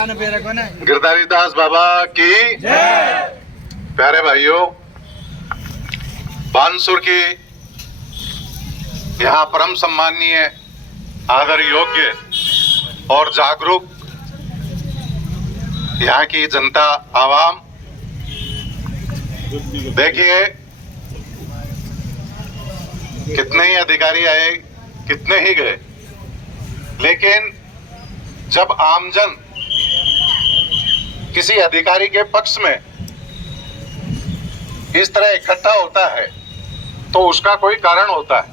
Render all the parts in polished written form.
गिरधारी दास बाबा की जय। प्यारे भाइयों, बानसूर की यहाँ परम सम्माननीय, आदर योग्य और जागरूक यहाँ की जनता आवाम, देखिए कितने ही अधिकारी आए, कितने ही गए, लेकिन जब आमजन किसी अधिकारी के पक्ष में इस तरह इकट्ठा होता है तो उसका कोई कारण होता है।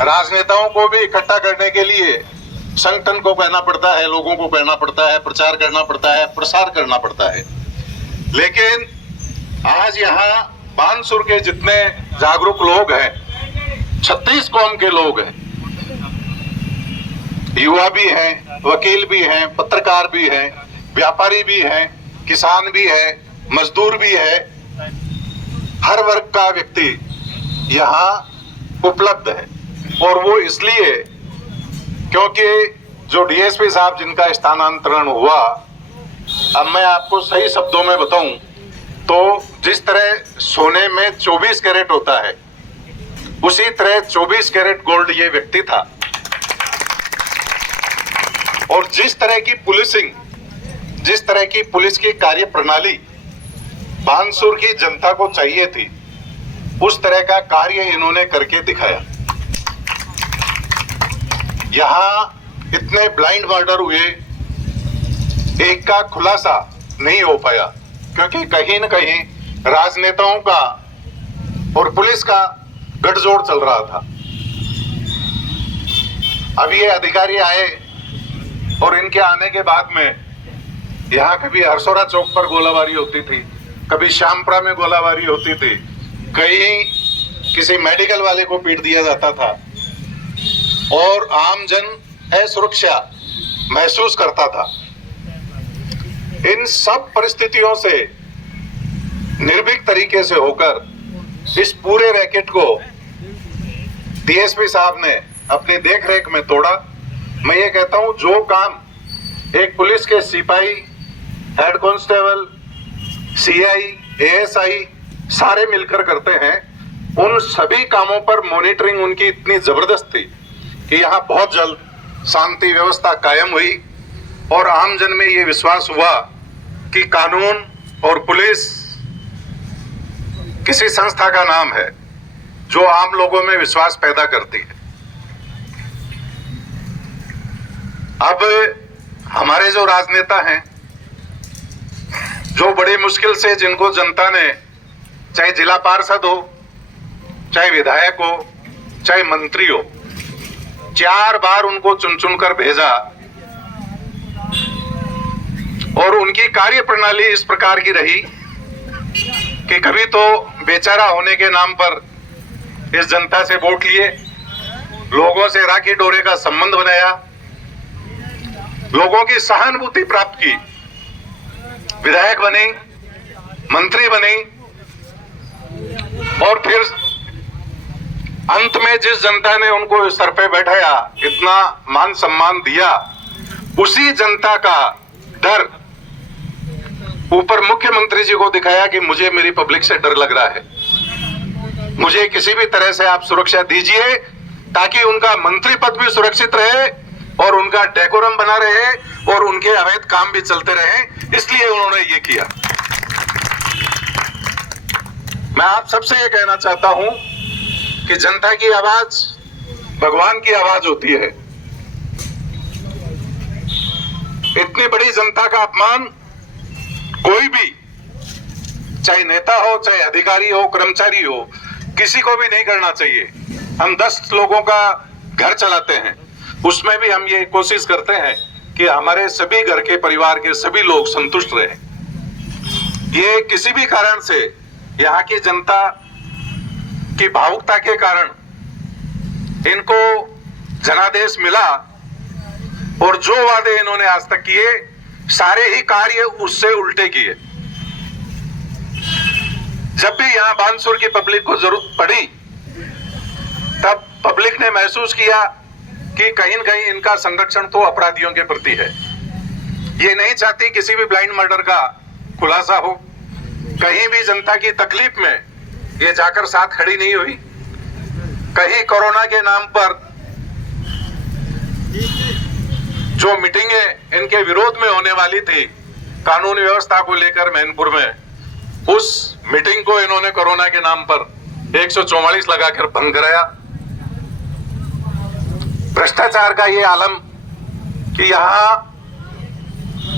राजनेताओं को भी इकट्ठा करने के लिए संगठन को कहना पड़ता है, लोगों को कहना पड़ता है, प्रचार करना पड़ता है, प्रसार करना पड़ता है। लेकिन आज यहाँ बानसूर के जितने जागरूक लोग हैं, 36 कौम के लोग हैं, युवा भी हैं, वकील भी हैं, पत्रकार भी हैं, व्यापारी भी हैं, किसान भी है, मजदूर भी है, हर वर्ग का व्यक्ति यहाँ उपलब्ध है। और वो इसलिए क्योंकि जो डीएसपी साहब जिनका स्थानांतरण हुआ, अब मैं आपको सही शब्दों में बताऊं तो जिस तरह सोने में 24 कैरेट होता है, उसी तरह 24 कैरेट गोल्ड ये व्यक्ति था। और जिस तरह की पुलिसिंग, जिस तरह की पुलिस की कार्य प्रणाली बानसूर की जनता को चाहिए थी, उस तरह का कार्य इन्होंने करके दिखाया। यहां इतने ब्लाइंड मर्डर हुए, एक का खुलासा नहीं हो पाया क्योंकि कहीं न कहीं राजनेताओं का और पुलिस का गठजोड़ चल रहा था। अब ये अधिकारी आए और इनके आने के बाद में यहाँ कभी हरसोरा चौक पर गोलाबारी होती थी, कभी श्यामपुरा में गोलाबारी होती थी, कहीं किसी मेडिकल वाले को पीट दिया जाता था और आमजन असुरक्षा महसूस करता था। इन सब परिस्थितियों से निर्भीक तरीके से होकर इस पूरे रैकेट को डीएसपी साहब ने अपनी देखरेख में तोड़ा। मैं ये कहता हूं, जो काम एक पुलिस के सिपाही, हेड कांस्टेबल, सीआई, एएसआई सारे मिलकर करते हैं, उन सभी कामों पर मॉनिटरिंग उनकी इतनी जबरदस्त थी कि यहाँ बहुत जल्द शांति व्यवस्था कायम हुई और आमजन में ये विश्वास हुआ कि कानून और पुलिस किसी संस्था का नाम है जो आम लोगों में विश्वास पैदा करती है। अब हमारे जो राजनेता हैं, जो बड़ी मुश्किल से, जिनको जनता ने चाहे जिला पार्षद हो, चाहे विधायक हो, चाहे मंत्री हो, 4 बार उनको चुन चुन कर भेजा और उनकी कार्य प्रणाली इस प्रकार की रही कि कभी तो बेचारा होने के नाम पर इस जनता से वोट लिए, लोगों से राखी डोरे का संबंध बनाया, लोगों की सहानुभूति प्राप्त की, विधायक बने, मंत्री बने और फिर अंत में जिस जनता ने उनको सर पे बैठाया, इतना मान सम्मान दिया, उसी जनता का डर ऊपर मुख्यमंत्री जी को दिखाया कि मुझे मेरी पब्लिक से डर लग रहा है, मुझे किसी भी तरह से आप सुरक्षा दीजिए ताकि उनका मंत्री पद भी सुरक्षित रहे और उनका डेकोरम बना रहे और उनके अवैध काम भी चलते रहे। इसलिए उन्होंने ये किया। मैं आप सबसे ये कहना चाहता हूं कि जनता की आवाज भगवान की आवाज होती है। इतनी बड़ी जनता का अपमान कोई भी, चाहे नेता हो, चाहे अधिकारी हो, कर्मचारी हो, किसी को भी नहीं करना चाहिए। हम 10 लोगों का घर चलाते हैं, उसमें भी हम ये कोशिश करते हैं कि हमारे सभी घर के परिवार के सभी लोग संतुष्ट रहें। ये किसी भी कारण से यहाँ की जनता की भावुकता के कारण इनको जनादेश मिला और जो वादे इन्होंने आज तक किए, सारे ही कार्य उससे उल्टे किए। जब भी यहाँ बानसूर की पब्लिक को जरूरत पड़ी, तब पब्लिक ने महसूस किया कि कहीं न कहीं इनका संरक्षण तो अपराधियों के प्रति है। ये नहीं चाहती किसी भी ब्लाइंड मर्डर का खुलासा हो। कहीं भी जनता की तकलीफ में ये जाकर साथ खड़ी नहीं हुई। कहीं कोरोना के नाम पर जो मीटिंगें इनके विरोध में होने वाली थी कानून व्यवस्था को लेकर मैनपुर में, उस मीटिंग को इन्होंने कोरोना के नाम पर 144 लगाकर भंग कराया। भ्रष्टाचार का ये आलम कि यहां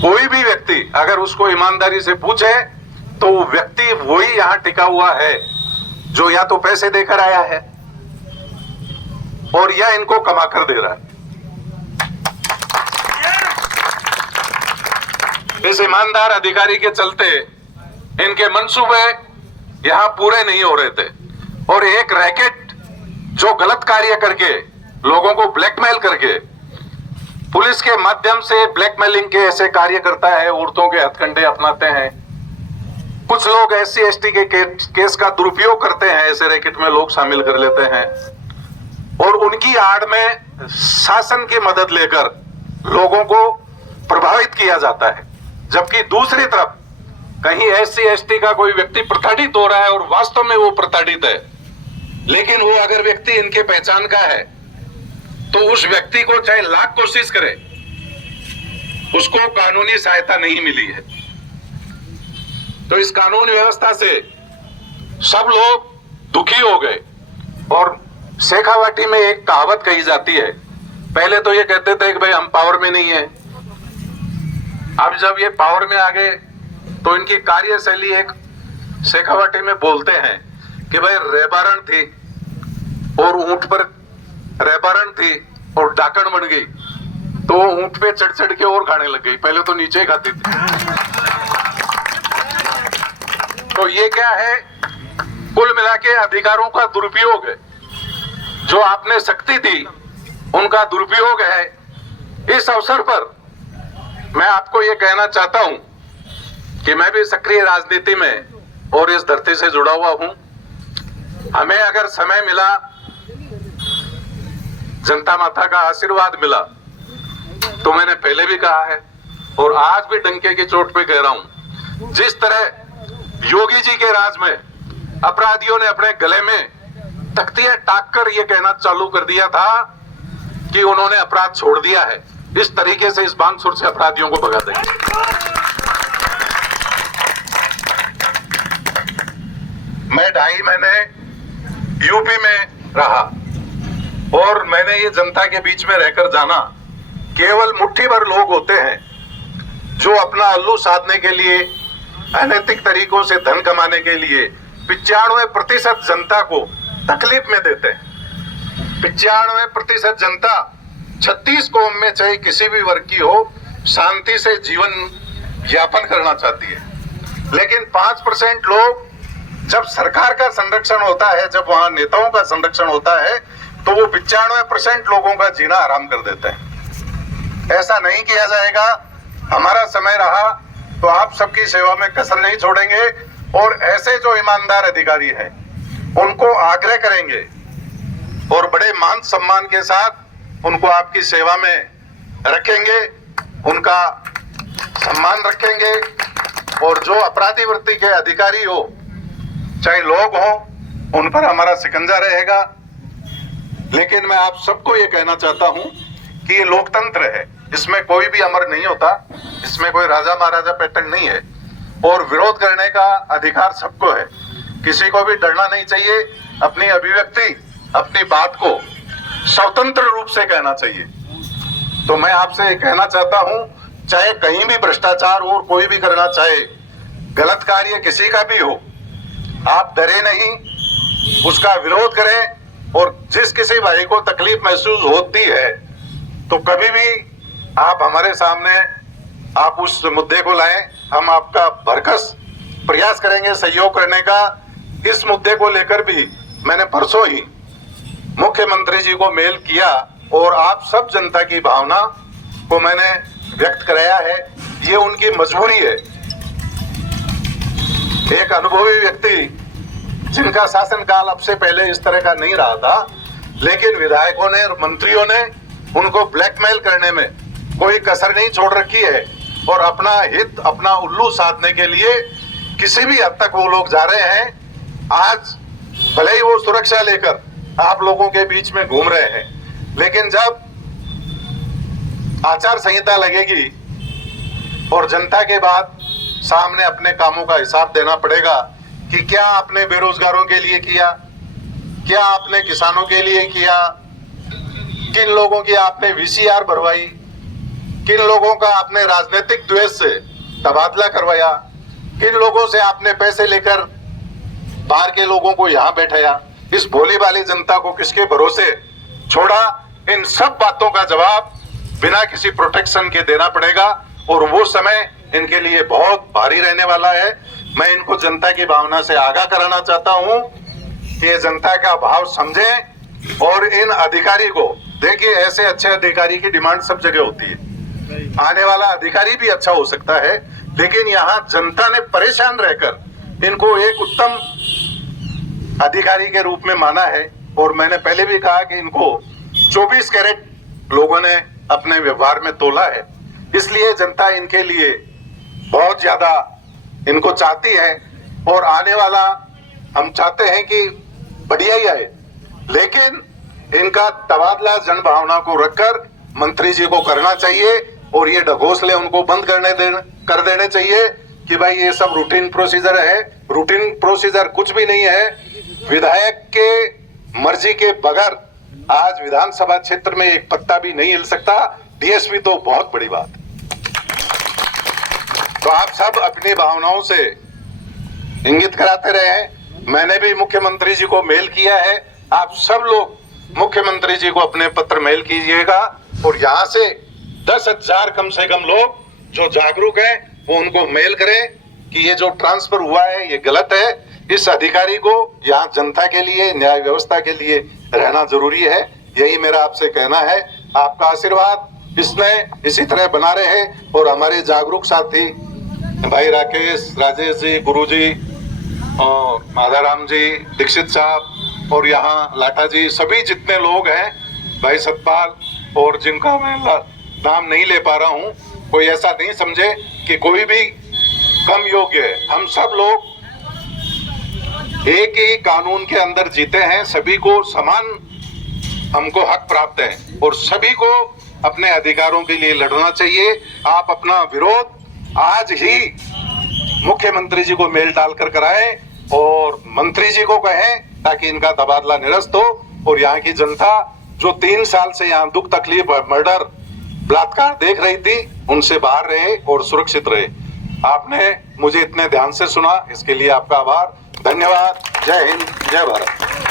कोई भी व्यक्ति अगर उसको ईमानदारी से पूछे तो वो व्यक्ति वही यहां टिका हुआ है जो या तो पैसे देकर आया है और या इनको कमा कर दे रहा है। इस ईमानदार अधिकारी के चलते इनके मंसूबे यहां पूरे नहीं हो रहे थे और एक रैकेट जो गलत कार्य करके लोगों को ब्लैकमेल करके पुलिस के माध्यम से ब्लैकमेलिंग के ऐसे कार्य करता है, औरतों के हथकंडे अपनाते हैं। कुछ लोग SC ST के केस का दुरुपयोग करते हैं, ऐसे रैकेट में लोग शामिल कर लेते हैं और उनकी आड़ में शासन की मदद लेकर लोगों को प्रभावित किया जाता है। जबकि दूसरी तरफ कहीं SC ST का कोई व्यक्ति प्रताड़ित हो रहा है और वास्तव में वो प्रताड़ित है, लेकिन वो अगर व्यक्ति इनके पहचान का है तो उस व्यक्ति को चाहे लाख कोशिश करे उसको कानूनी सहायता नहीं मिली है। तो इस कानून व्यवस्था से सब लोग दुखी हो गए और शेखावाटी में एक कहावत कही जाती है। पहले तो ये कहते थे कि भाई हम पावर में नहीं है, अब जब ये पावर में आ गए तो इनकी कार्यशैली एक शेखावाटी में बोलते हैं कि भाई रेबारण थी और ऊंट पर रेबारण थी और डाकण बन गई तो ऊंट पे चढ़ चढ़ के और खाने लग गई, पहले तो नीचे खाती थी। तो ये क्या है, कुल मिला के अधिकारों का दुरुपयोग है। जो आपने शक्ति दी उनका दुरुपयोग है। इस अवसर पर मैं आपको ये कहना चाहता हूं कि मैं भी सक्रिय राजनीति में और इस धरती से जुड़ा हुआ हूं। हमें अगर समय मिला, जनता माता का आशीर्वाद मिला तो मैंने पहले भी कहा है और आज भी डंके की चोट पे कह रहा हूं, जिस तरह योगी जी के राज में अपराधियों ने अपने गले में तख्तियां टाक कर यह कहना चालू कर दिया था कि उन्होंने अपराध छोड़ दिया है, इस तरीके से इस बांगसुर से अपराधियों को भगा देंगे। मैं 2.5 महीने यूपी में रहा और मैंने ये जनता के बीच में रहकर जाना, केवल मुट्ठी भर लोग होते हैं जो अपना उल्लू साधने के लिए, अनैतिक तरीकों से धन कमाने के लिए 95% जनता को तकलीफ में देते हैं। 95% जनता 36 कौम में चाहे किसी भी वर्ग की हो शांति से जीवन यापन करना चाहती है, लेकिन 5% लोग जब सरकार का संरक्षण होता है, जब वहां नेताओं का संरक्षण होता है तो वो 95% लोगों का जीना आराम कर देते हैं। ऐसा नहीं किया जाएगा। हमारा समय रहा तो आप सबकी सेवा में कसर नहीं छोड़ेंगे और ऐसे जो ईमानदार अधिकारी हैं उनको आग्रह करेंगे और बड़े मान सम्मान के साथ उनको आपकी सेवा में रखेंगे, उनका सम्मान रखेंगे और जो अपराधी वृत्ति के अधिकारी हो, चाहे लोग हो, उन पर हमारा शिकंजा रहेगा। लेकिन मैं आप सबको ये कहना चाहता हूं कि ये लोकतंत्र है, इसमें कोई भी अमर नहीं होता, इसमें कोई राजा महाराजा पैटर्न नहीं है और विरोध करने का अधिकार सबको है। किसी को भी डरना नहीं चाहिए, अपनी अभिव्यक्ति, अपनी बात को स्वतंत्र रूप से कहना चाहिए। तो मैं आपसे ये कहना चाहता हूं, चाहे कहीं भी भ्रष्टाचार और कोई भी करना चाहे, गलत कार्य किसी का भी हो, आप डरे नहीं, उसका विरोध करें और जिस किसी भाई को तकलीफ महसूस होती है तो कभी भी आप हमारे सामने आप उस मुद्दे को लाएं, हम आपका भरकस प्रयास करेंगे सहयोग करने का। इस मुद्दे को लेकर भी मैंने परसों ही मुख्यमंत्री जी को मेल किया और आप सब जनता की भावना को मैंने व्यक्त कराया है। ये उनकी मजबूरी है। एक अनुभवी व्यक्ति जिनका शासनकाल अब से पहले इस तरह का नहीं रहा था, लेकिन विधायकों ने और मंत्रियों ने उनको ब्लैकमेल करने में कोई कसर नहीं छोड़ रखी है और अपना हित, अपना उल्लू साधने के लिए किसी भी हद तक वो लोग जा रहे हैं। आज भले ही वो सुरक्षा लेकर आप लोगों के बीच में घूम रहे हैं, लेकिन जब आचार संहिता लगेगी और जनता के बाद सामने अपने कामों का हिसाब देना पड़ेगा कि क्या आपने बेरोजगारों के लिए किया, क्या आपने किसानों के लिए किया, किन लोगों की आपने वीसीआर भरवाई, किन लोगों का आपने राजनीतिक द्वेष से तबादला करवाया, किन लोगों से आपने पैसे लेकर बाहर के लोगों को यहां बैठाया, इस भोली भाली जनता को किसके भरोसे छोड़ा। इन सब बातों का जवाब बिना किसी प्रोटेक्शन के देना पड़ेगा और वो समय इनके लिए बहुत भारी रहने वाला है। मैं इनको जनता की भावना से आगाह कराना चाहता हूं कि ये जनता का भाव समझें और इन अधिकारी को देखिए, ऐसे अच्छे अधिकारी की डिमांड सब जगह होती है, आने वाला अधिकारी भी अच्छा हो सकता है, लेकिन यहाँ जनता ने परेशान रहकर इनको एक उत्तम अधिकारी के रूप में माना है। और मैंने पहले भी कहा कि इनको 24 कैरेट लोगों ने अपने व्यवहार में तोला है, इसलिए जनता इनके लिए बहुत ज्यादा इनको चाहती है और आने वाला हम चाहते हैं कि बढ़िया ही आए, लेकिन इनका तबादला जन भावना को रखकर मंत्री जी को करना चाहिए और ये ढकोसले उनको बंद कर देने चाहिए कि भाई ये सब रूटीन प्रोसीजर है। रूटीन प्रोसीजर कुछ भी नहीं है। विधायक के मर्जी के बगैर आज विधानसभा क्षेत्र में एक पत्ता भी नहीं हिल सकता। डीएसपी तो बहुत बड़ी बात। तो आप सब अपनी भावनाओं से इंगित कराते रहे। मैंने भी मुख्यमंत्री जी को मेल किया है, आप सब लोग मुख्यमंत्री जी को अपने पत्र मेल कीजिएगा और यहाँ से 10,000 कम से कम लोग जो जागरूक हैं वो उनको मेल करें कि ये जो ट्रांसफर हुआ है ये गलत है। इस अधिकारी को यहाँ जनता के लिए, न्याय व्यवस्था के लिए रहना जरूरी है। यही मेरा आपसे कहना है। आपका आशीर्वाद इसमें इसी तरह बना रहे और हमारे जागरूक साथी भाई राकेश, राजेश जी, गुरु जी और माधाराम जी, दीक्षित साहब और यहाँ लाठा जी, सभी जितने लोग हैं, भाई सतपाल और जिनका मैं नाम नहीं ले पा रहा हूँ, कोई ऐसा नहीं समझे कि कोई भी कम योग्य है। हम सब लोग एक ही कानून के अंदर जीते हैं, सभी को समान हमको हक प्राप्त है और सभी को अपने अधिकारों के लिए लड़ना चाहिए। आप अपना विरोध आज ही मुख्यमंत्री जी को मेल डालकर कराएं और मंत्री जी को कहें ताकि इनका तबादला निरस्त हो और यहाँ की जनता जो 3 साल से यहाँ दुख तकलीफ, मर्डर, बलात्कार देख रही थी, उनसे बाहर रहे और सुरक्षित रहे। आपने मुझे इतने ध्यान से सुना, इसके लिए आपका आभार, धन्यवाद। जय हिंद, जय भारत।